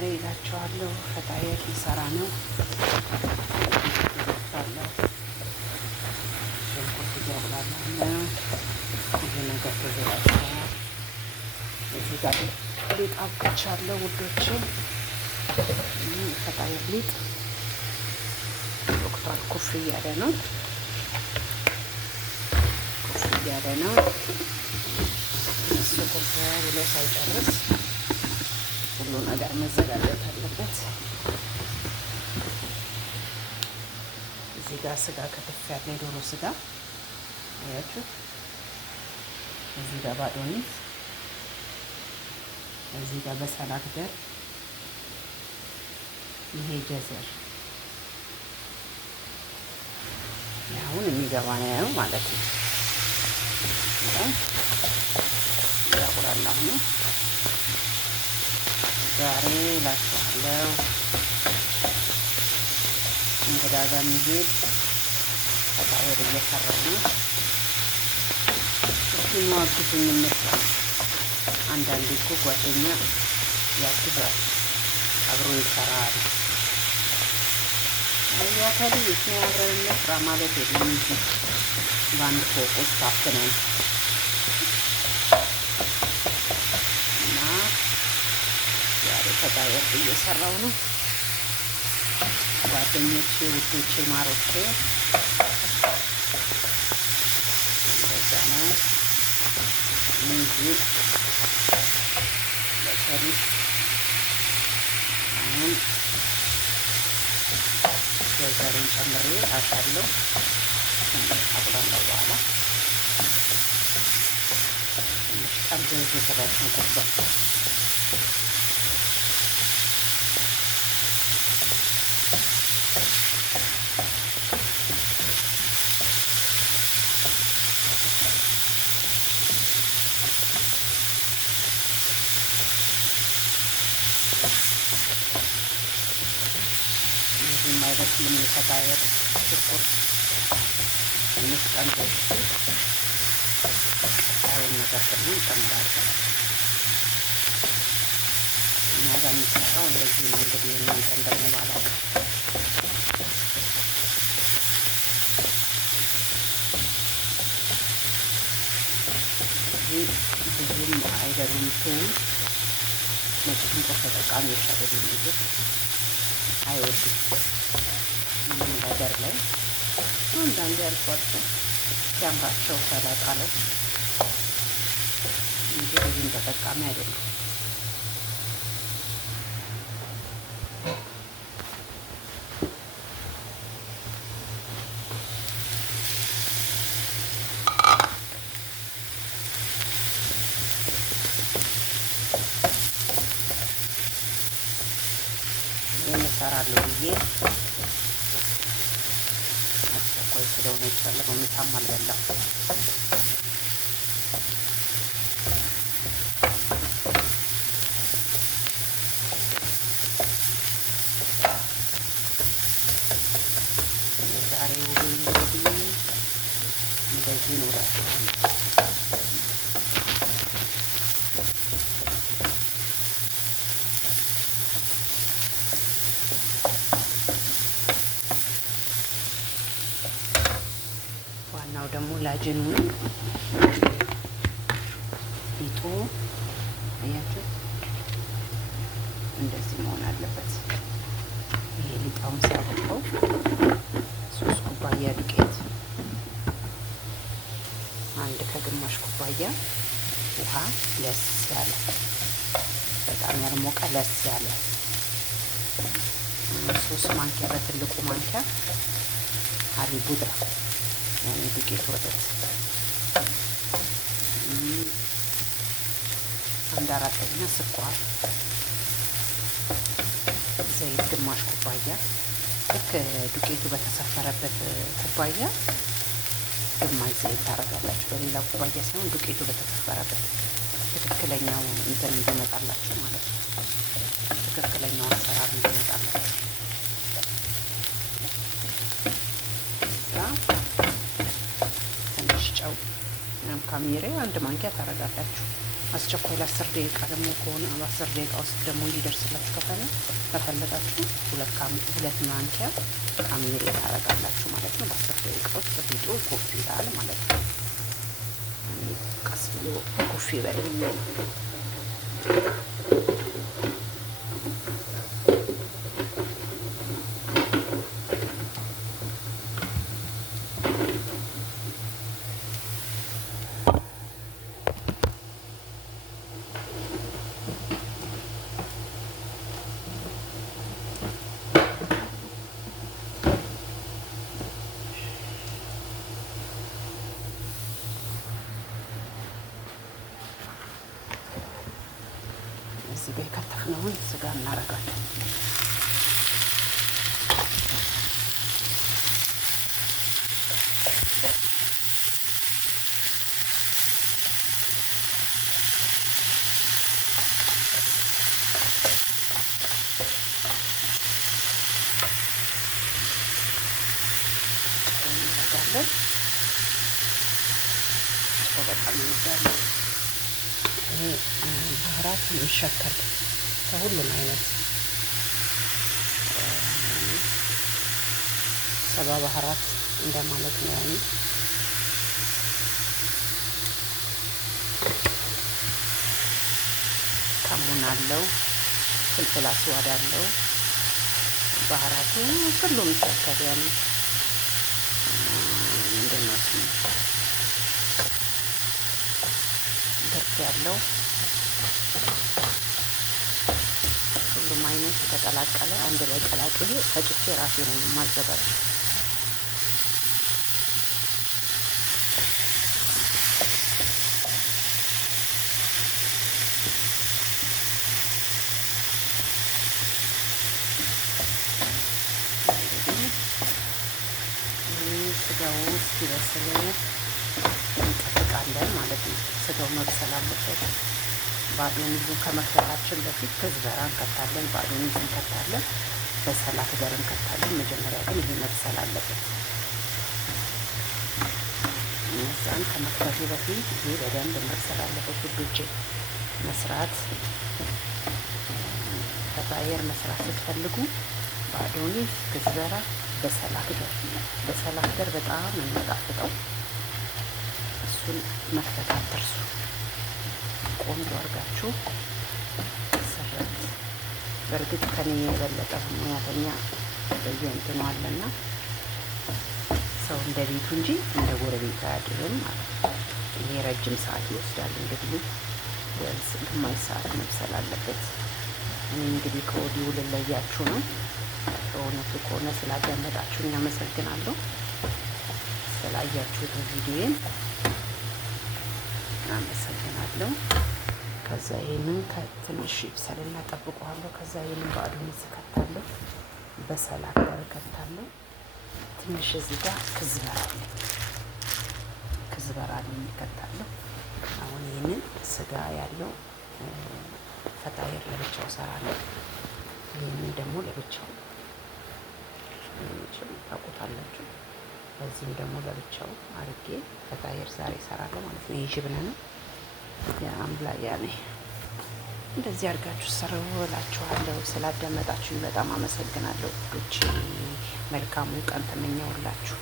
ዛሬ እላችኋለሁ ፈጣየር ሊሰራ ነው። አለው ሽንኩርት እያቁላላሁ ነው። ይሄ ነገር ተዘጋጅቷል። እዚህ ጋር ሊጥ አብቅቻለሁ ውዶቼ። ፈጣየር ሊጥ ወቅቷል። ኩፍ እያለ ነው። እሱ ኩፍ ብሎ ሳይጨርስ ሁሉ ነገር መዘጋጀት አለበት። እዚህ ጋር ስጋ ከተፍ ያለ የዶሮ ስጋ አያችሁ። እዚህ ጋር ባዶኒት፣ እዚህ ጋር በሰላት ደር፣ ይሄ ጀዘር አሁን የሚገባ ነው ማለት ነው። ያቁላላሁ ነው ዛሬ እላችኋለሁ። እንግዳ ጋር የሚሄድ ፈጣየር እየሰራሁ ነው። እስኪ ነው አግዙኝ እንስራ። አንዳንዴ እኮ ጓደኛ ያግዛል፣ አብሮ ይሰራል። ያታዲ የትኛ አብረን እንስራ ማለት የለም እንጂ በአንድ ፎቅ ውስጥ ታፍነን እና ዛሬ ፈጣየር እየሰራሁ ነው። ጓደኞቼ፣ ውዶቼ፣ ማሮቼ እንደዛ ነው እንጂ ለሰሪፍ አሁን ጀዘሩን ጨምሬ አሻለሁ። አቁላላው በኋላ ትንሽ ጠብዝ የተባለ ሽንኩርት የማይበስልም የፈጣየር ሽንኩርት ትንሽ ጠንዘዝ ቀጣዩን ነገር ደግሞ እንጨምራለን። እኛ ጋር የሚሰራው እንደዚህ ነው። እንግዲህ እናንተን ደግሞ ባላው እዚህ ብዙም አይደሉም። ቱም ነጭ ሽንኩርት ተጠቃሚዎች አይደሉም። ልጆች አይወዱም። ምንም ነገር ላይ አንዳንዴ አልፎ አልፎ ሲያምራቸው ሰላጣ ላይ እንጂ ብዙም ተጠቃሚ አይደሉም። ይህን እሰራለሁ ብዬ አስቸኳይ ስለሆነ ይቻለሁ። ምሳም አልበላም። ዛሬ ውሎ እንግዲህ እንደዚህ ነው እላችኋለሁ። ዋናው ደግሞ ላጅኑ ሊጡ አያችሁ፣ እንደዚህ መሆን አለበት። ይሄ ሊጣውን ሲያበቃው 3 ኩባያ ዱቄት፣ 1 ከግማሽ ኩባያ ውሃ፣ ለስ ያለ በጣም ያልሞቀ ለስ ያለ 3 ማንኪያ በትልቁ ማንኪያ ሀሊ ቡድራ ያኔ ዱቄት ወተት፣ 1/4 ስኳር፣ ዘይት ግማሽ ኩባያ። ልክ ዱቄቱ በተሰፈረበት ኩባያ ግማሽ ዘይት ታደርጋላችሁ። በሌላ ኩባያ ሳይሆን ዱቄቱ በተሰፈረበት ትክክለኛው እንትን እንዲመጣላችሁ ማለት ነው። ትክክለኛው አሰራር እንዲመጣላችሁ ትንሽ ጨው ካሜሬ 1 ማንኪያ ታደርጋላችሁ። አስቸኳይ ለ10 ደቂቃ ደግሞ ከሆነ በ10 ደቂቃ ውስጥ ደግሞ እንዲደርስላችሁ ከፈለጋችሁ ሁለት ማንኪያ ካሜራ ታረጋላችሁ ማለት ነው። በ10 ደቂቃ ውስጥ ሊጡ ኩፍ ይላል ማለት ነው። ቀስ ብሎ ኩፍ ይበል። እዚህ ጋር የከተፍነውን ስጋ እናደርጋለን። ጨው በጣም እንወዳለን። ይሄ ባህራት የሚሸከል ከሁሉም አይነት ሰባ ባህራት እንደማለት ነው። ያኔ ከሙን አለው፣ ፍልፍል አስዋድ አለው። ባህራቱ ሁሉም ይሸከል ያኔ ምንድነው ስሙ ገርፍ ያለው ሁሉም አይነት የተቀላቀለ አንድ ላይ ቀላቅዬ ፈጭቼ ራሴ ነው የማዘጋጀው። ስጋው እስኪበስል እንጠብቃለን ማለት ነው። ስጋው መብሰል አለበት። ባዶኒዙን ከመክተታችን በፊት ክዝበራ እንከታለን፣ ባዶኒዝ እንከታለን፣ በሰላት ጋር እንከታለን። መጀመሪያ ግን ይሄ መብሰል አለበት። እነዛን ከመክተቱ በፊት ይሄ በደንብ መብሰል አለበት። ውዶቼ ፈጣየር መስራት ስትፈልጉ ባዶኒዝ፣ ክዝበራ በሰላት ጋር በጣም የሚጣፍጠው እሱን መክተት አትርሱ። ቆንጆ አድርጋችሁ ሰረት። በእርግጥ ከኔ የበለጠ ሙያተኛ በየእንትኑ አለና ሰው እንደ ቤቱ እንጂ እንደ ጎረቤት አያድርም ማለት ነው። ይሄ ረጅም ሰዓት ይወስዳል። እንግዲህ ግማሽ ሰዓት መብሰል አለበት። እኔ እንግዲህ ከወዲሁ ልለያችሁ ነው። በእውነቱ ከሆነ ስላዳመጣችሁኝ አመሰግናለሁ። ስላያችሁት ቪዲዮን አመሰግናለሁ። ከዛ ይሄንን ከትንሽ ይብሰልና ጠብቀዋለሁ። ከዛ ይሄንን ባዶኒዝ እከታለሁ፣ በሰላት ጋር እከታለሁ። ትንሽ እዚህ ጋር ክዝበራ እከታለሁ። አሁን ይሄንን ስጋ ያለው ፈጣየር ለብቻው እሰራለሁ። ይሄንን ደግሞ ለብቻው ታውቁታላችሁ። በዚህም ደግሞ ለብቻው አርጌ ፈጣየር ዛሬ እሰራለሁ ማለት ነው። ይሄ ጅብነ ነው የአምላ ያኔ እንደዚህ አድርጋችሁ ሰራው እላችኋለሁ። ስላዳመጣችሁኝ በጣም አመሰግናለሁ። መልካሙን ቀን ተመኘውላችሁ።